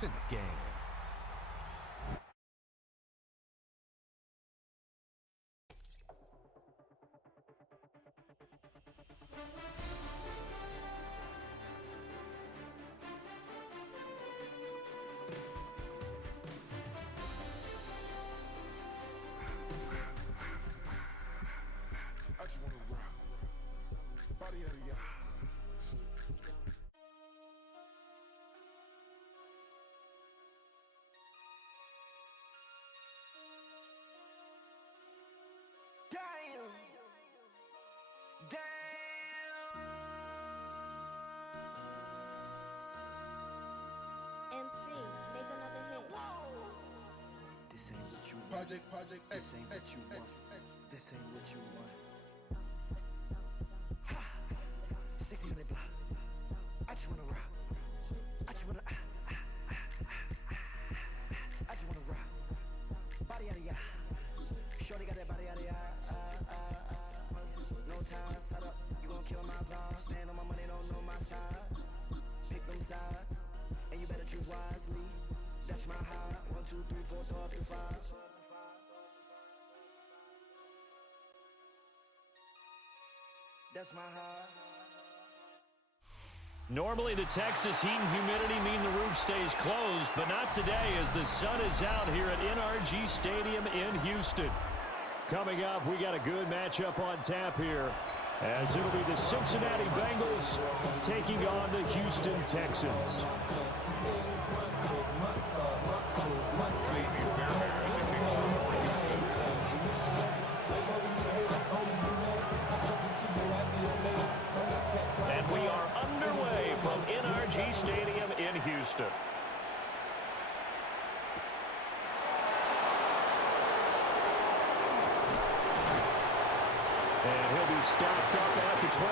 It's in the game. I just wanna rock. Body out of y'all. Damn. Damn. MC, make another hit. This ain't what you want. Project This X, ain't what X, you X, want. X. This ain't what you want. Ha! 1600 block. I just wanna rock. I just wanna I just wanna rock. Body out of ya. Shorty got that body out of ya. No time, set up. You gon' kill my vibe. Stand on my money, don't know my side. Pick them sides, and you better choose wisely. That's my high. 1, 2, 3, 4, throw up to 5. That's my high. Normally the Texas heat and humidity mean the roof stays closed, but not today as the sun is out here at NRG Stadium in Houston. Coming up, we got a good matchup on tap here, as it'll be the Cincinnati Bengals taking on the Houston Texans. And we are underway from NRG Stadium in Houston. And he'll be stopped up at the 25.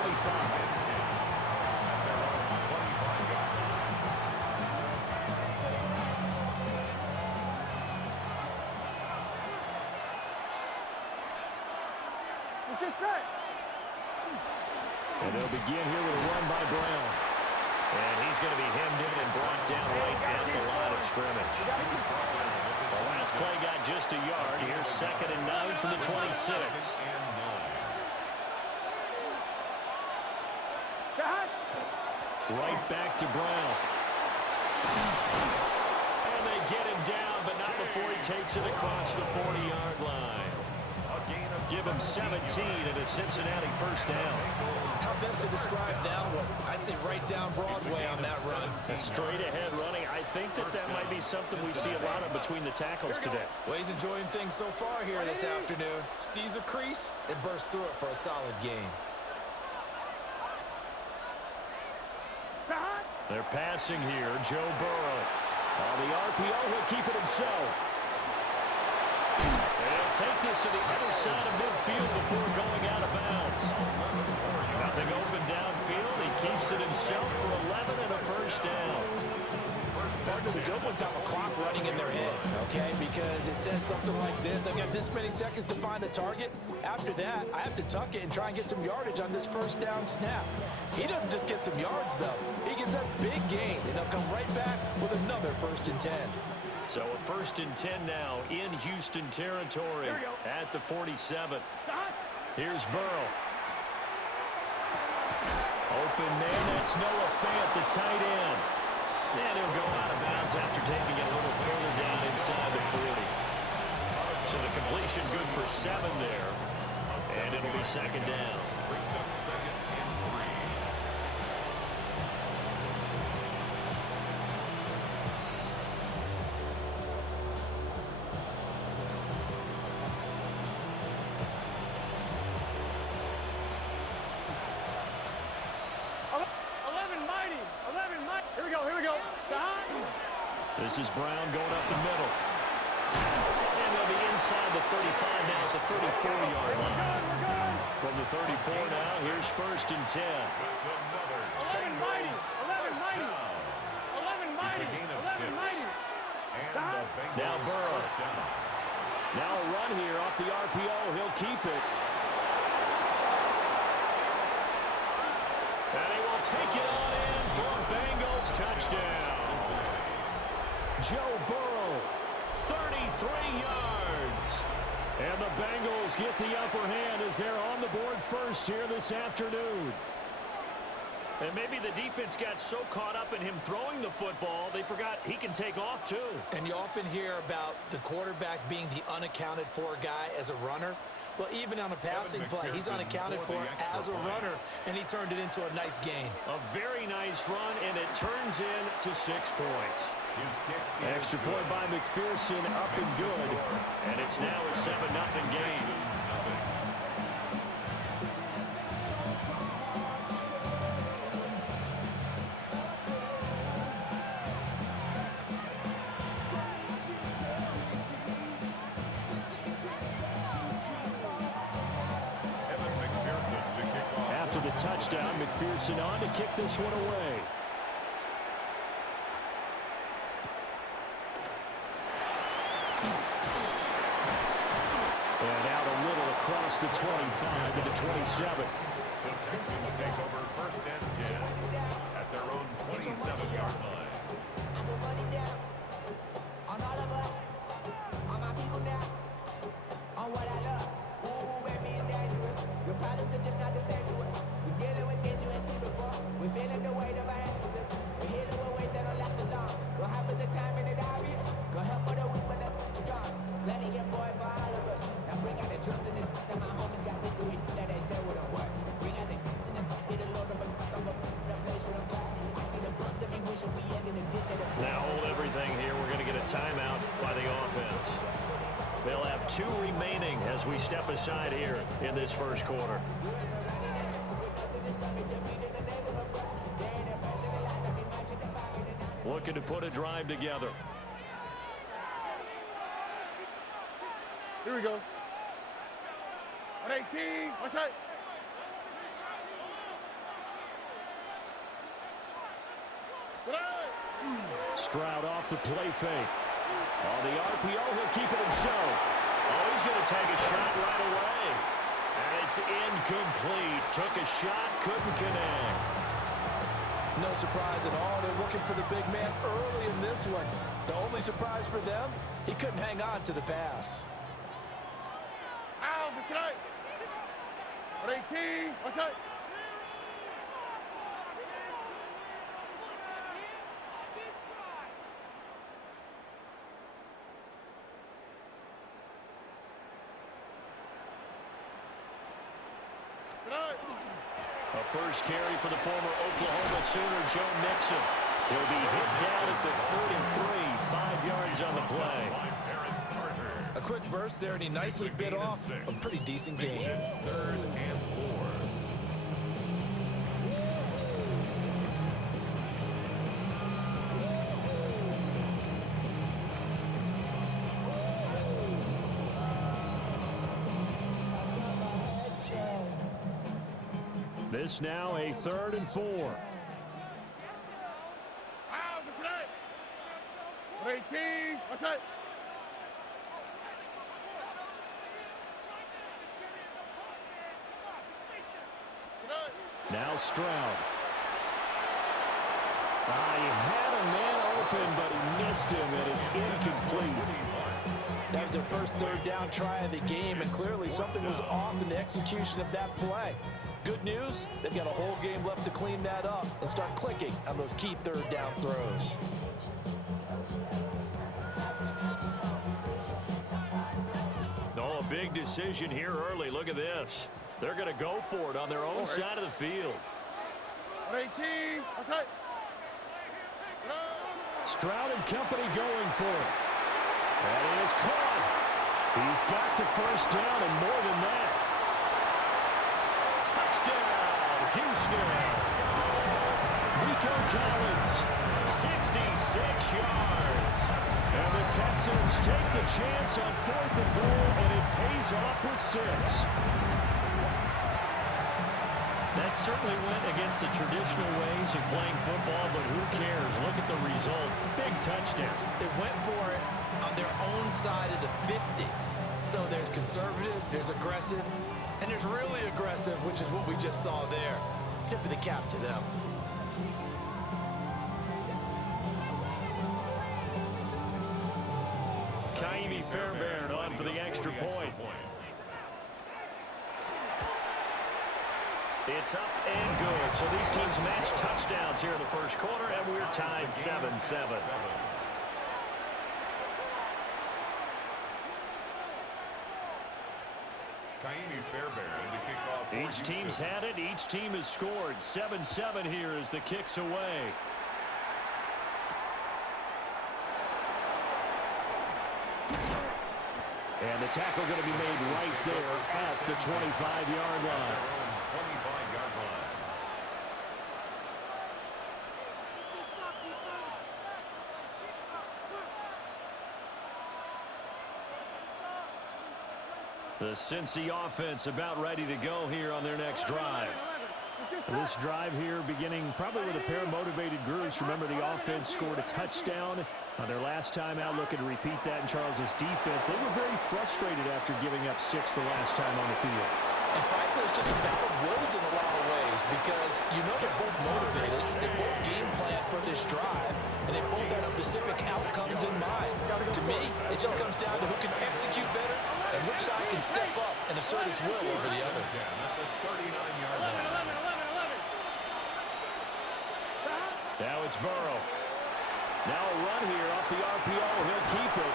Let's get set. And they'll begin here with a run by Brown. And he's going to be hemmed in and brought down right at the line of scrimmage. The last play got just a yard. Here's 2nd and 9 from the 26. Right back to Brown. And they get him down, but not before he takes it across the 40-yard line. Give him 17 and a Cincinnati first down. How best to describe that one? I'd say right down Broadway on that run. A straight-ahead running. I think that might be something we see a lot of between the tackles today. Well, he's enjoying things so far here this afternoon. Sees a crease and bursts through it for a solid game. They're passing here. Joe Burrow. On the RPO, he'll keep it himself. And he'll take this to the other side of midfield before going out of bounds. Nothing open downfield. He keeps it himself for 11 and a first down. Partners, the good ones have a clock running in their head, okay? Because it says something like this. I've got this many seconds to find a target. After that, I have to tuck it and try and get some yardage on this first down snap. He doesn't just get some yards, though. He gets a big gain, and they'll come right back with another 1st and 10. So a 1st and 10 now in Houston territory at the 47. Here's Burrow. Open man, that's Noah Fant, the tight end. And he'll go out of bounds after taking it a little further down inside the 40. So the completion good for 7 there. And it'll be 2nd down. Brings up 2nd and 3. This is Brown going up the middle. And they'll be inside the 35 now at the 34-yard line. From the 34 now, here's 1st and 10. That's another 11 mighty. 11 mighty. 11 mighty. It's a gain of 11 6. mighty. And the Bengals Now Burrow. first down. Now a run here off the RPO. He'll keep it. And he will take it on in for a Bengals touchdown. Joe Burrow, 33 yards. And the Bengals get the upper hand as they're on the board first here this afternoon. And maybe the defense got so caught up in him throwing the football, they forgot he can take off too. And you often hear about the quarterback being the unaccounted for guy as a runner. Well, even on a passing play, he's unaccounted for as a runner, and he turned it into a nice gain. A very nice run, and it turns into 6 points. His kick Extra point by McPherson, up and good. And it's now a 7-0 game. After the touchdown, McPherson on to kick this one away. And out a little across the 25 to the 27. The Texans take over first and 10 at their own 27-yard line. I put money down on all of us, on my people now, on what I love. Ooh, baby, it's dangerous. Your problems are just not the same to us. We're dealing with things you ain't seen before. We're feeling the weight of our ancestors. We're healing with ways that don't last long. What happens at time and it obvious? Go help for the weak, but the strong. Let it get boy for all of us. Now bring out the drums and the that my homies got me through it. That they say with a word. Bring out the and the hit a load of a place with a guy. I see the bugs that we wishing we ended the ditch at the Now hold everything here. We're going to get a timeout by the offense. They'll have 2 remaining as we step aside here in this first quarter. Looking to put a drive together. Here we go. 118. What's that? Stroud off the play fake. On the RPO, he'll keep it himself. Oh, he's going to take a shot right away. And it's incomplete. Took a shot, couldn't connect. No surprise at all. They're looking for the big man early in this one. The only surprise for them, he couldn't hang on to the pass. Ow, what's that? 118. What's that? A first carry for the former Oklahoma Sooner, Joe Mixon. He'll be hit down at the 33, 5 yards on the play. A quick burst there, and he nicely bit off a pretty decent gain. 3rd and 4. This now a 3rd and 4. Ow, what's that? 118. What's that? Now Stroud. He had a man open, but he missed him, and it's incomplete. That was their first 3rd down try of the game, and clearly something was off in the execution of that play. Good news, they've got a whole game left to clean that up and start clicking on those key 3rd down throws. Oh, a big decision here early. Look at this. They're going to go for it on their own side of the field. 118. What's that? Stroud and company going for it. And it is caught. He's got the first down and more than that. Touchdown, Houston. Nico Collins, 66 yards. And the Texans take the chance on 4th and goal, and it pays off with 6. That certainly went against the traditional ways of playing football, but who cares? Look at the result. Big touchdown. They went for it on their own side of the 50. So there's conservative, there's aggressive, and there's really aggressive, which is what we just saw there. Tip of the cap to them. Fairbairn on for the extra point. It's up and good. So these teams match touchdowns here in the first quarter, and we're tied 7-7. Each team's had it. Each team has scored. 7-7 here as the kick's away. And the tackle going to be made right there at the 25-yard line. 25-yard line. The Cincy offense about ready to go here on their next drive. This drive here beginning probably with a pair of motivated groups. Remember, the offense scored a touchdown on their last time out, looking to repeat that in Charles's defense. They were very frustrated after giving up 6 the last time on the field. And frankly, it's just a battle of wills in a lot of ways because you know they're both motivated, they both game plan for this drive, and they both have specific outcomes in mind. To me, it just comes down to who can execute better and which side can step up and assert its will over the other. Now it's Burrow. Now a run here off the RPO. He'll keep it.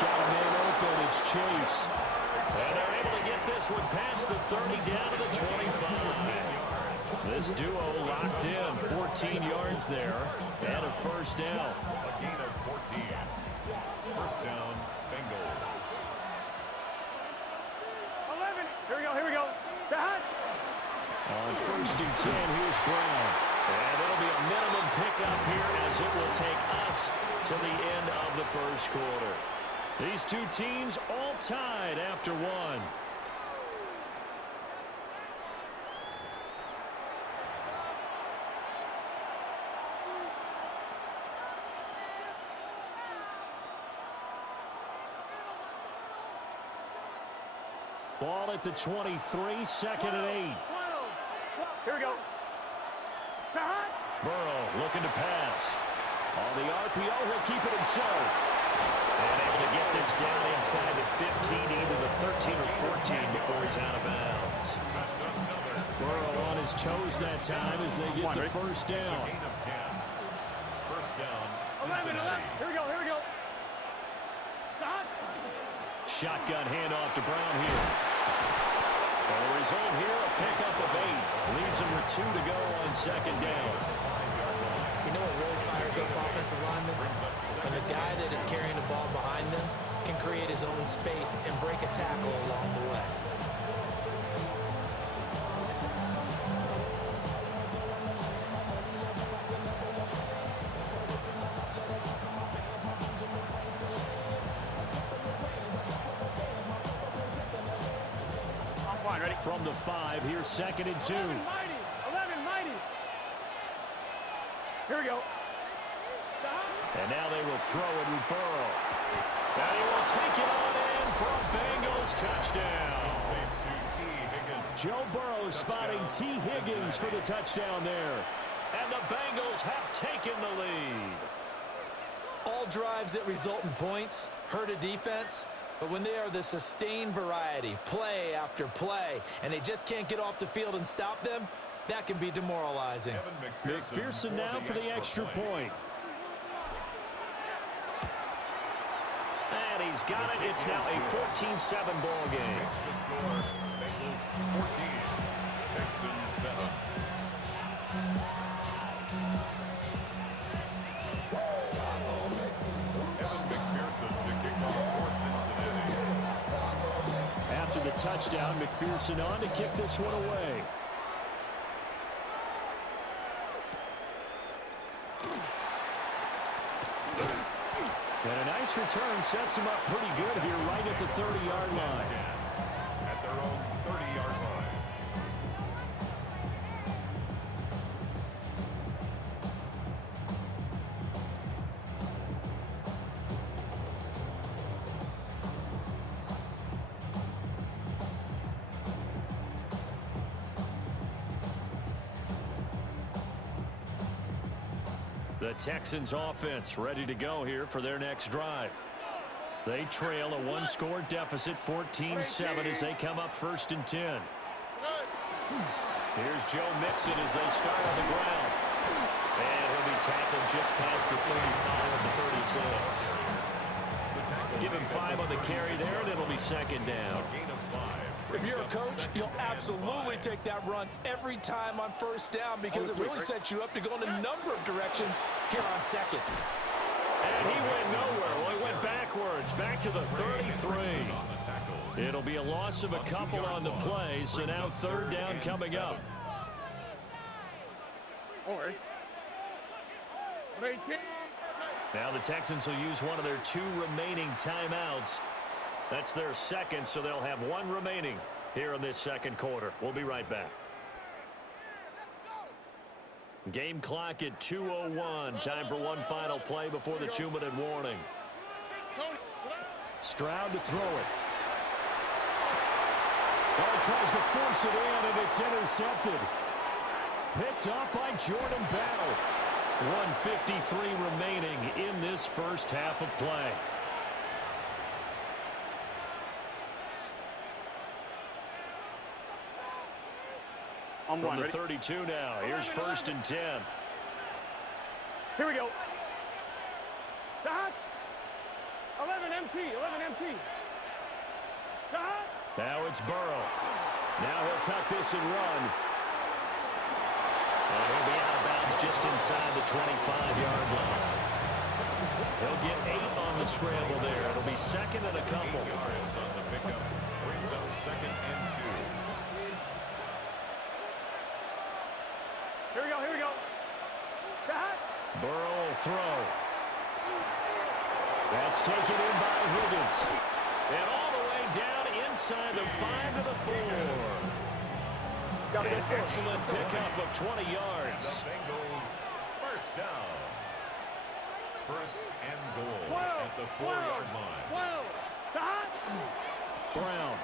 Got a man open. It's Chase. And they're able to get this one past the 30 down to the 25. This duo locked in. 14 yards there and a first down. A gain of 14. First down, Bengals. 11. Here we go. On first and 10, here's Brown. And it'll be a minimum pickup here as it will take us to the end of the first quarter. These two teams all tied after one. Ball at the 23, 2nd and 8. Here we go. Burrow looking to pass. On the RPO, he'll keep it himself. And able to get this down inside the 15, either the 13 or 14 before he's out of bounds. Burrow on his toes that time as they get the first down. Gain of 10. First down, 11. Cincinnati. Here we go. Shotgun handoff to Brown here. And the result here, a pickup of 8. Leaves him with 2 to go on 2nd down. You know what really fires up offensive linemen? When the guy that is carrying the ball behind them can create his own space and break a tackle along the way. Ready? From the 5, here's 2nd and 2. 11, mighty. Here we go. And now they will throw it with Burrow. Now he will take it on in for a Bengals touchdown. Joe Burrow spotting T. Higgins for the touchdown there. And the Bengals have taken the lead. All drives that result in points hurt a defense, but when they are the sustained variety, play after play, and they just can't get off the field and stop them, that can be demoralizing. McPherson now for the extra point. And he's got it. It's now a 14-7 ball game. The score, Bengals 14, Texans 7. After the touchdown, McPherson on to kick this one away. And a nice return sets him up pretty good here right at the 30-yard line. At their own 30-yard line. The Texans offense ready to go here for their next drive. They trail a one-score deficit, 14-7, as they come up 1st and 10. Here's Joe Mixon as they start on the ground. And he'll be tackled just past the 35 of the 36. Give him 5 on the carry there, and it'll be 2nd down. If you're a coach, you'll absolutely take that run every time on 1st down because it really sets you up to go in a number of directions here on 2nd. And he went nowhere. Well, he went backwards, back to the 33. It'll be a loss of a couple on the play, so now 3rd down coming up. Now the Texans will use one of their 2 remaining timeouts. That's their 2nd, so they'll have 1 remaining here in this 2nd quarter. We'll be right back. Game clock at 2:01. Time for one final play before the 2-minute warning. Stroud to throw it. Oh, he tries to force it in, and it's intercepted. Picked up by Jordan Battle. 1:53 remaining in this first half of play. From the 32 now. Here's 1st and 10. Here we go. Dot. 11 MT. 11 MT. Dot. Now it's Burrow. Now he'll tuck this and run. And he'll be out of bounds just inside the 25-yard line. He'll get 8 on the scramble there. It'll be 2nd and a couple. Yards on the pickup. Brings up 2nd and 2. Here we go. Here we go. Dot. Burrow will throw. That's taken in by Higgins. And all the way down inside the 5 to the 4. An excellent pickup of 20 yards. The Bengals 1st down. 1st and goal 12, at the 4-yard line. 12. Dot. Brown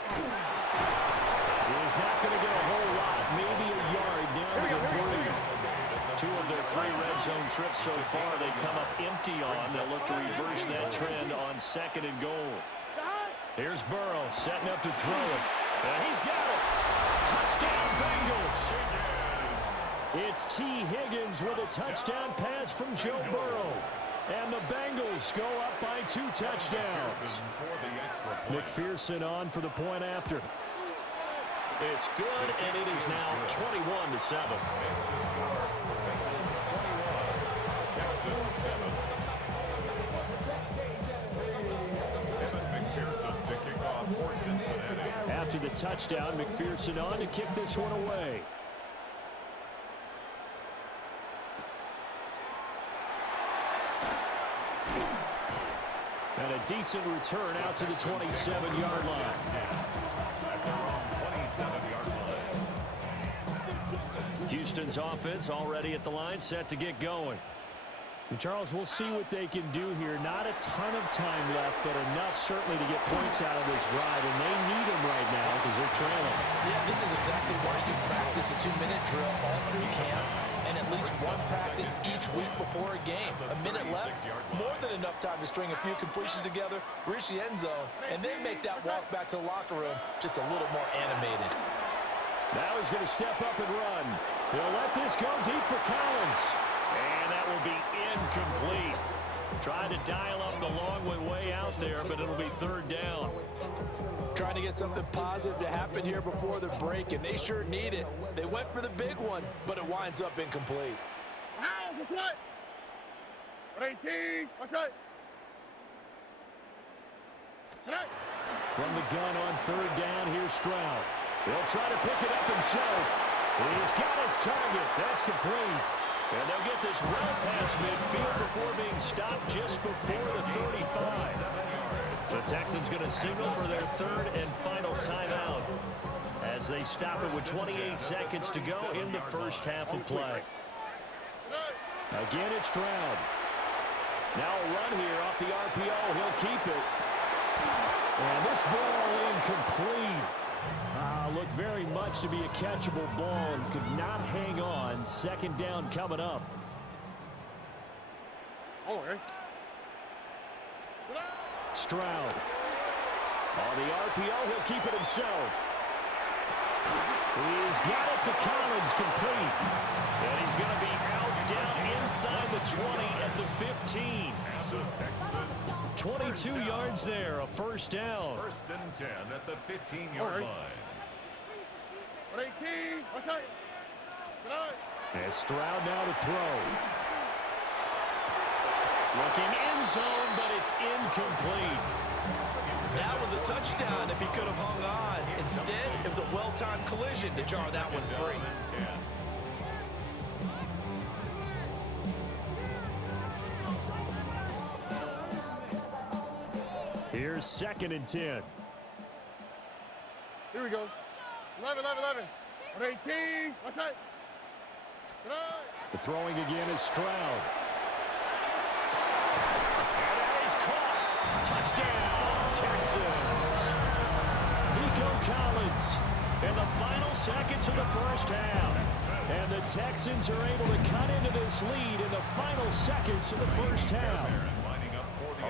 is not going to get a whole lot, maybe a yard down to the 3. 2 of their 3 red zone trips so far they've come up empty on. They'll look to reverse that trend on 2nd and goal. Here's Burrow setting up to throw it. And he's got it. Touchdown, Bengals. It's T. Higgins with a touchdown pass from Joe Burrow. And the Bengals go up by 2 touchdowns. McPherson on for the point after. It's good, and it is now 21-7. Texans 7. Evan McPherson to kick off for Cincinnati. After the touchdown, McPherson on to kick this one away. And a decent return out to the 27-yard line. At their own 27-yard line. Houston's offense already at the line, set to get going. And Charles, we'll see what they can do here. Not a ton of time left, but enough certainly to get points out of this drive, and they need them right now because they're trailing. Yeah, this is exactly why you practice a 2-minute drill all through camp and at least one practice each week before a game. A minute left, more than enough time to string a few completions together, reach the end zone, and then make that walk back to the locker room just a little more animated. Now he's going to step up and run. He'll let this go deep for Collins. And that will be incomplete. Trying to dial up the long way out there, but it'll be 3rd down. Trying to get something positive to happen here before the break, and they sure need it. They went for the big one, but it winds up incomplete. What's up? 18. What's up? From the gun on 3rd down, here's Stroud. He'll try to pick it up himself. He's got his target. That's complete. And they'll get this well past midfield before being stopped just before the 35. The Texans going to signal for their 3rd and final timeout as they stop it with 28 seconds to go in the first half of play. Again, it's Stroud. Now a run here off the RPO. He'll keep it. And this ball incomplete. Looked very much to be a catchable ball and could not hang on. 2nd down coming up. Stroud. On the RPO, he'll keep it himself. He's got it to Collins, complete. And he's going to be out down inside the 20 at the 15. 22 yards there, a first down. First and 10 at the 15-yard line. 118. What's that? And Stroud now to throw. Looking end zone, but it's incomplete. That was a touchdown if he could have hung on. Instead, it was a well-timed collision to jar that one free. Here's second and 10. Here we go. 11. 118. What's that? The throwing again is Stroud. And that is caught. Touchdown, Texans. Nico Collins in the final seconds of the first half. And the Texans are able to cut into this lead in the final seconds of the first half.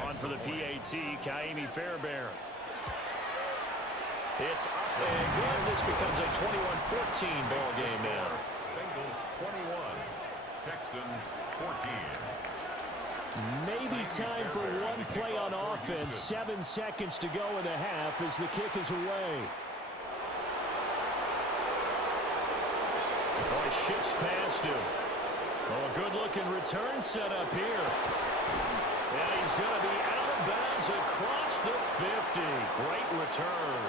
On for the PAT, Kaimi Fairbairn. It's up and good. This becomes a 21-14 ball game now. Bengals 21, Texans 14. Maybe time for one play on offense. 7 seconds to go in the half as the kick is away. Boy, shifts past him. Oh, a good-looking return set up here. And he's going to be out of bounds across the 50. Great return.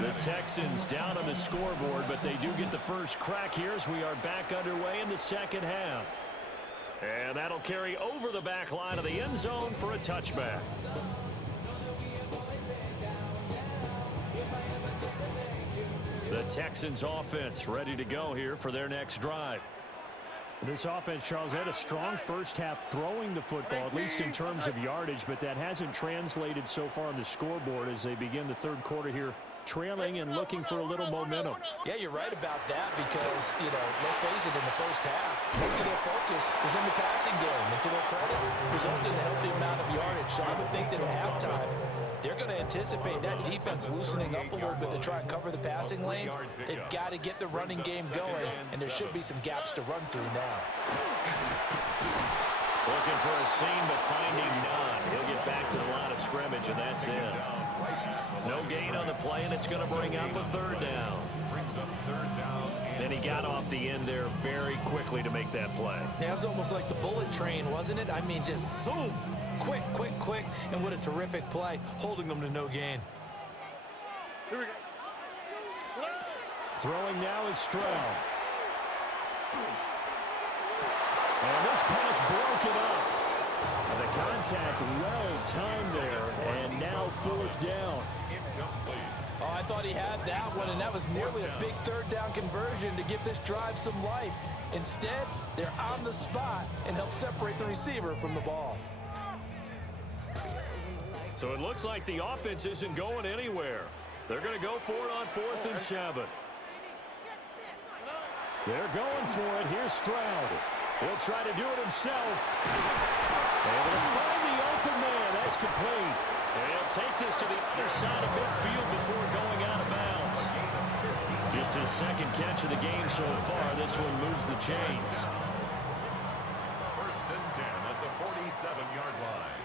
The Texans down on the scoreboard, but they do get the first crack here as we are back underway in the second half. And that'll carry over the back line of the end zone for a touchback. The Texans offense ready to go here for their next drive. This offense, Charles, had a strong first half throwing the football, at least in terms of yardage, but that hasn't translated so far on the scoreboard as they begin the third quarter here, trailing and looking for a little momentum. Yeah, you're right about that because, let's face it, in the first half, most of their focus was in the passing game. And to their credit, resulted in a healthy amount of yardage. So I would think that at halftime, they're going to anticipate that defense loosening up a little bit to try and cover the passing lane. They've got to get the running game going, and there should be some gaps to run through now. Looking for a seam, but finding none. He'll get back to the line of scrimmage, and that's it. No gain on the play, and it's going to bring up a third down. And he got off the end there very quickly to make that play. Yeah, it was almost like the bullet train, wasn't it? I mean, just zoom, quick, and what a terrific play, holding them to no gain. Here we go. Throwing now is Stroud. And this pass broken up. And the contact well timed there, and now fourth down. Oh, I thought he had that one, and that was nearly a big third down conversion to give this drive some life. Instead, they're on the spot and help separate the receiver from the ball. So it looks like the offense isn't going anywhere. They're going to go for it on 4th and 7. They're going for it. Here's Stroud. He'll try to do it himself. Able to find the open man. That's complete. And he'll take this to the other side of midfield before going out of bounds. Just his second catch of the game so far. This one moves the chains. First and 10 at the 47-yard line.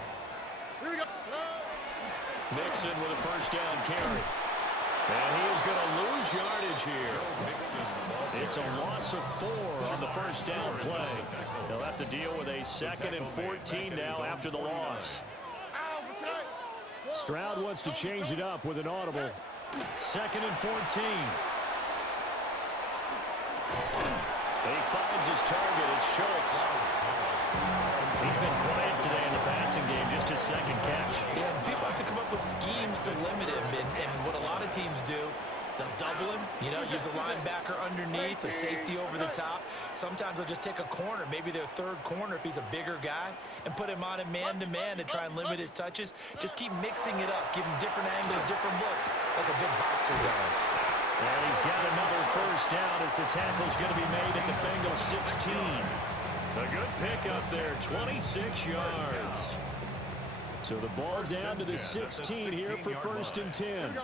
Here we go. Mixon with a first down carry. And he is going to lose yardage here. It's a loss of 4 on the first down play. He'll have to deal with a 2nd and 14 now after the loss. Stroud wants to change it up with an audible. 2nd and 14. He finds his target. It's Schultz. He's been quiet today in the passing game, just his second catch. Yeah, people have to come up with schemes to limit him, and what a lot of teams do, They'll double him, you know, use a linebacker underneath, a safety over the top. Sometimes they'll just take a corner, maybe their third corner if he's a bigger guy, and put him on a man-to-man to try and limit his touches. Just keep mixing it up, give him different angles, different looks, like a good boxer does. And he's got another first down as the tackle's going to be made at the Bengals 16. A good pickup there, 26 yards. So the ball down to the 16 here for first and 10.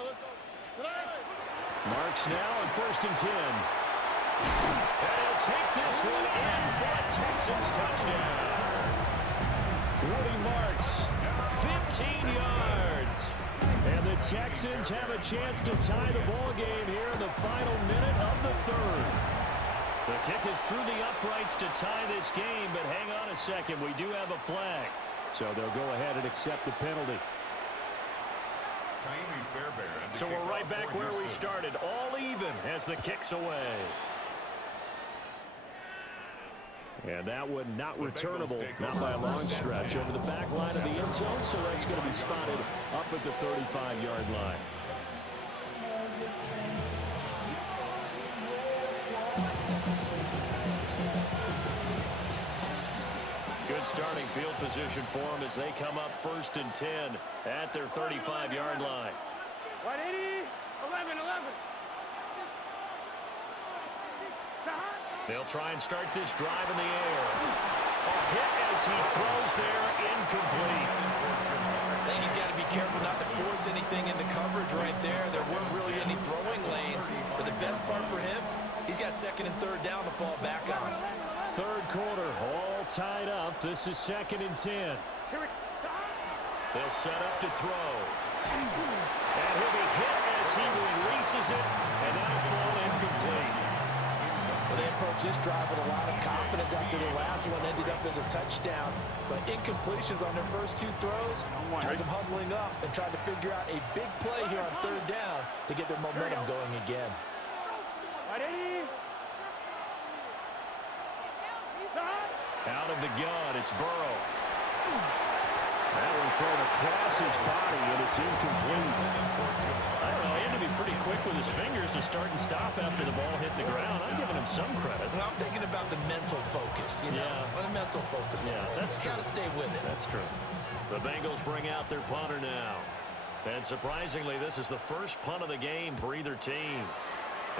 Marks now on first and 10. And he'll take this one in for a Texans touchdown. Woody Marks, 15 yards. And the Texans have a chance to tie the ball game here in the final minute of the third. The kick is through the uprights to tie this game, but hang on a second. We do have a flag. So they'll go ahead and accept the penalty. So we're right back where we started, all even as the kick's away. And that one not returnable, not by a long stretch, over the back line of the end zone, so that's going to be spotted up at the 35-yard line. Good starting field position for them as they come up first and 10 at their 35-yard line. 180, 11. They'll try and start this drive in the air. A hit as he throws there, incomplete. I think he's got to be careful not to force anything into coverage right there. There weren't really any throwing lanes, but the best part for him, he's got second and third down to fall back on. Third quarter, all tied up. This is second and 10. They'll set up to throw. And he'll be hit as he releases it, and that'll fall incomplete. Well, they approached this drive with a lot of confidence after the last one ended up as a touchdown. But incompletions on their first two throws has them huddling up and trying to figure out a big play here on third down to get their momentum going again. Out of the gun, it's Burrow. That one thrown across his body, and it's incomplete. I don't know, he had to be pretty quick with his fingers to start and stop after the ball hit the ground. I'm giving him some credit. Well, I'm thinking about the mental focus, you know? Yeah. The mental focus. Yeah, that's true. Got to stay with it. That's true. The Bengals bring out their punter now. And surprisingly, this is the first punt of the game for either team.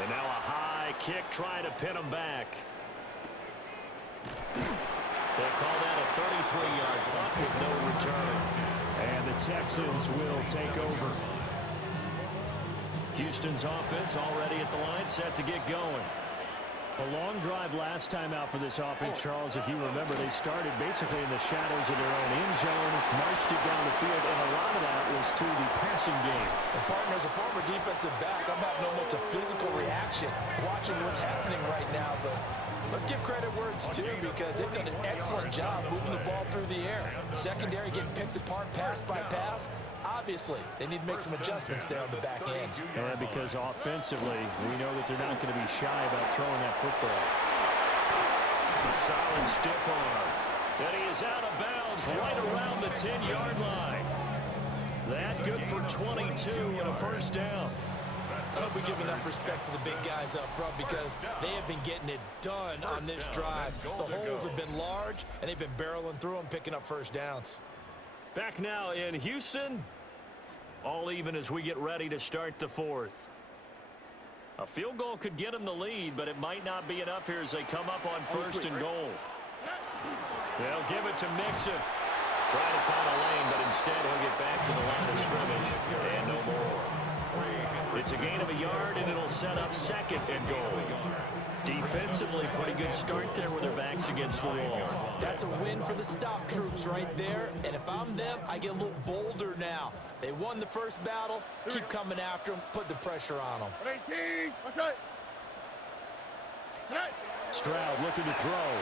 And now a high kick trying to pin them back. They'll call that a 33-yard punt with no return. And the Texans will take over. Houston's offense already at the line, set to get going. A long drive last time out for this offense, Charles. If you remember, they started basically in the shadows of their own end zone, marched it down the field, and a lot of that was through the passing game. And partner, as a former defensive back, I'm having almost a physical reaction watching what's happening right now. But let's give credit where it's due, because they've done an excellent job moving the ball through the air. Secondary getting picked apart pass by pass. Obviously, they need to make some adjustments there on the back end. And because offensively, we know that they're not going to be shy about throwing that football. A solid stiff arm. And he is out of bounds right around the 10-yard line. That good for 22 and a first down. I hope we give enough respect to the big guys up front, because they have been getting it done on this drive. The holes have been large, and they've been barreling through them, picking up first downs. Back now in Houston. All even as we get ready to start the fourth. A field goal could get them the lead, but it might not be enough here as they come up on first and goal. They'll give it to Mixon. Trying to find a lane, but instead he'll get back to the line of scrimmage. And no more. It's a gain of a yard, and it'll set up second and goal. Defensively, pretty good start there with their backs against the wall. That's a win for the stop troops right there. And if I'm them, I get a little bolder now. They won the first battle. Keep coming after them. Put the pressure on them. 18, what's that? Stroud looking to throw.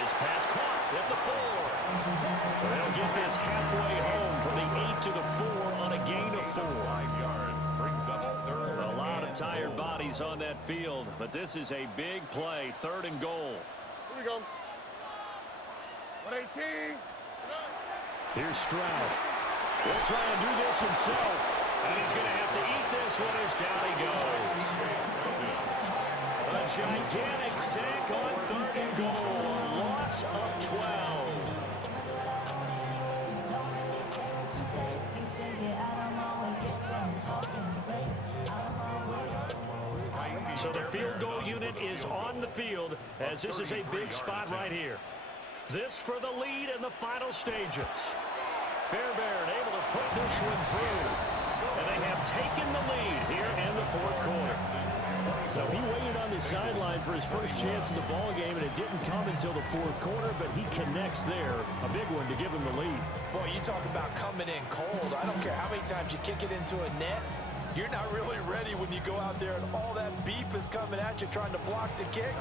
His pass caught at the 4. They'll get this halfway home from the 8 to the 4 on a gain of 4. 5 yards brings up third. A lot of tired bodies on that field, but this is a big play, third and goal. Here we go. 118. Here's Stroud. He'll try and do this himself. And he's going to have to eat this one as down he goes. A gigantic sack on 3rd and goal. Loss of 12. So the field goal unit is on the field as this is a big spot right here. This for the lead in the final stages. Fairbairn able to put this one through. And they have taken the lead here in the 4th quarter. So he waited on the sideline for his first chance in the ball game, and it didn't come until the 4th quarter, but he connects there. A big one to give him the lead. Boy, you talk about coming in cold. I don't care how many times you kick it into a net. You're not really ready when you go out there and all that beef is coming at you trying to block the kick.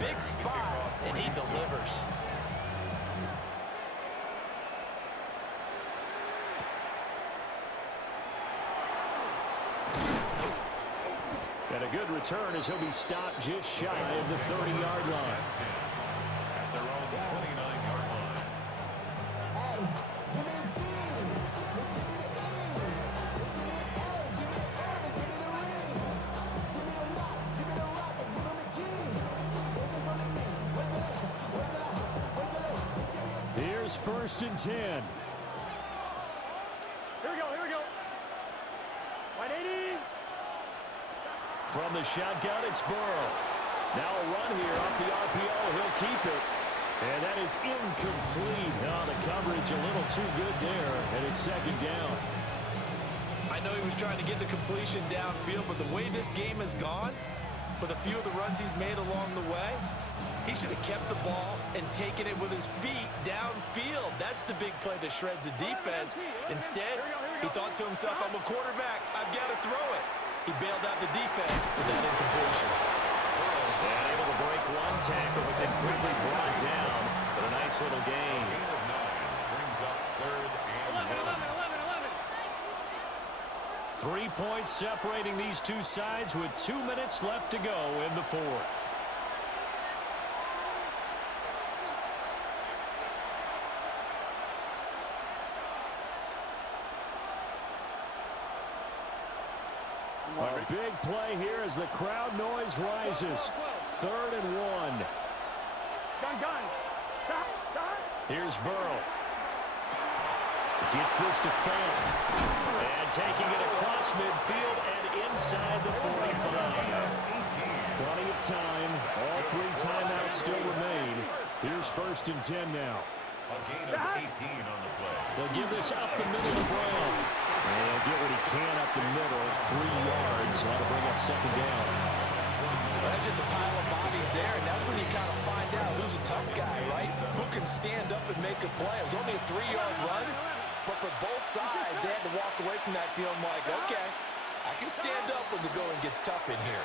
Big spot, and he delivers. And a good return as he'll be stopped just shy of the 30-yard line. At their own 29-yard line. Here's 1st and 10. Here we go, here we go. 180. From the shotgun, it's Burrow. Now a run here off the RPO. He'll keep it. And that is incomplete. Oh, the coverage a little too good there, and it's 2nd down. I know he was trying to get the completion downfield, but the way this game has gone, with a few of the runs he's made along the way, he should have kept the ball and taken it with his feet downfield. That's the big play that shreds the defense. Instead, he thought to himself, I'm a quarterback. I've got to throw it. He bailed out the defense with that incompletion. And able to break one tackle, but then quickly brought down. But a nice little gain. Gain of 9 brings up 3rd and 1. 3 points separating these two sides with 2 minutes left to go in the 4th. A big play here as the crowd noise rises. 3rd and 1. Gun. Here's Burrow. Gets this to Fant. And taking it across midfield and inside the 45. Plenty of time. All 3 timeouts still remain. Here's 1st and 10 now. A gain of 18 on the play. They'll give this up the middle to Brown. And he'll get what he can up the middle. 3 yards. That'll bring up 2nd down. Well, that's just a pile of bodies there, and that's when you kind of find out who's a tough guy, right? Who can stand up and make a play. It was only a 3-yard run, but for both sides, they had to walk away from that feeling like, okay, I can stand up when the going gets tough in here.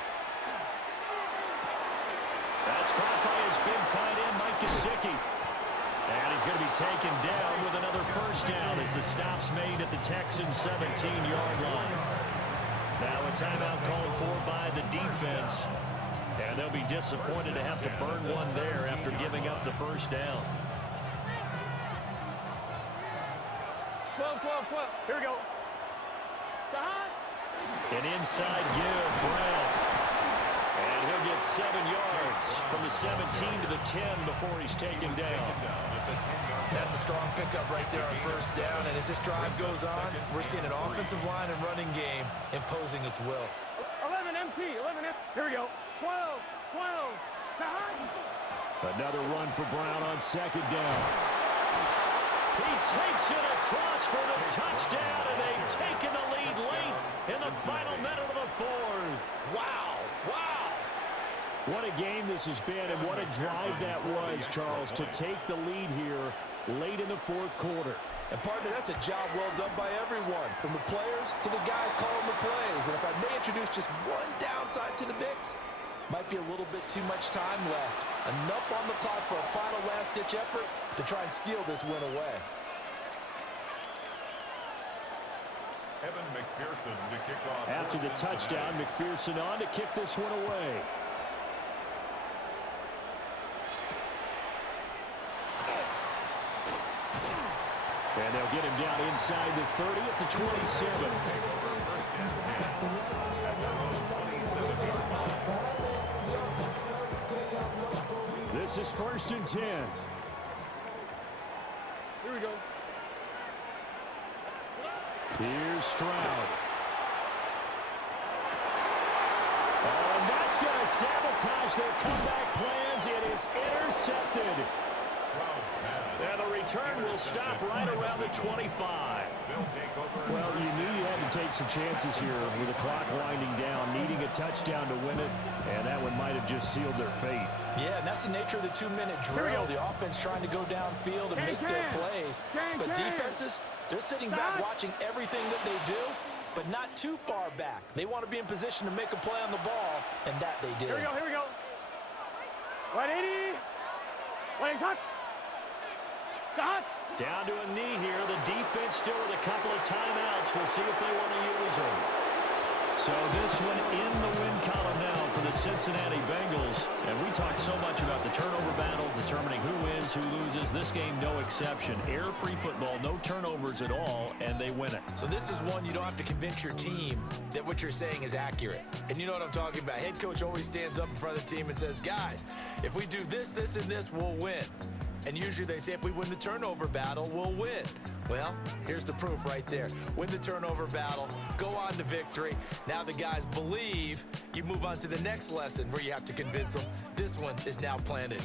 That's caught by his big tight end, Mike Gesicki. And he's going to be taken down with another 1st down as the stop's made at the Texans' 17-yard line. Now a timeout called for by the defense. And they'll be disappointed to have to burn one there after giving up the 1st down. 12. Here we go. An inside give, Brown. And he'll get 7 yards from the 17 to the 10 before he's taken down. That's a strong pickup right there on 1st down, and as this drive goes on, we're seeing an offensive line and running game imposing its will. 11 MT. Here we go. 12. Another run for Brown on 2nd down. He takes it across for the touchdown, and they've taken the lead late in the final minute of the 4th. Wow. What a game this has been, and what a drive that was, Charles, to take the lead here late in the 4th quarter. And partner, that's a job well done by everyone, from the players to the guys calling the plays. And if I may introduce just one downside to the mix, might be a little bit too much time left. Enough on the clock for a final last-ditch effort to try and steal this win away. Evan McPherson to kick off. After the touchdown, McPherson on to kick this one away. And they'll get him down inside the 30 at the 27. This is 1st and 10. Here we go. Here's Stroud. And that's going to sabotage their comeback plans. It is intercepted. And the return will stop right around the 25. Well, you knew you had to take some chances here with the clock winding down, needing a touchdown to win it, and that one might have just sealed their fate. Yeah, and that's the nature of the 2-minute drill. The offense trying to go downfield and make their plays. But defenses, they're sitting back watching everything that they do, but not too far back. They want to be in position to make a play on the ball, and that they did. Here we go. 180. 180. Down to a knee here. The defense still with a couple of timeouts. We'll see if they want to use them. So this one in the win column now for the Cincinnati Bengals. And we talked so much about the turnover battle, determining who wins, who loses. This game, no exception. Error-free football, no turnovers at all, and they win it. So this is one you don't have to convince your team that what you're saying is accurate. And you know what I'm talking about. Head coach always stands up in front of the team and says, guys, if we do this, this, and this, we'll win. And usually they say if we win the turnover battle, we'll win. Well, here's the proof right there. Win the turnover battle, go on to victory. Now the guys believe. You move on to the next lesson where you have to convince them. This one is now planted.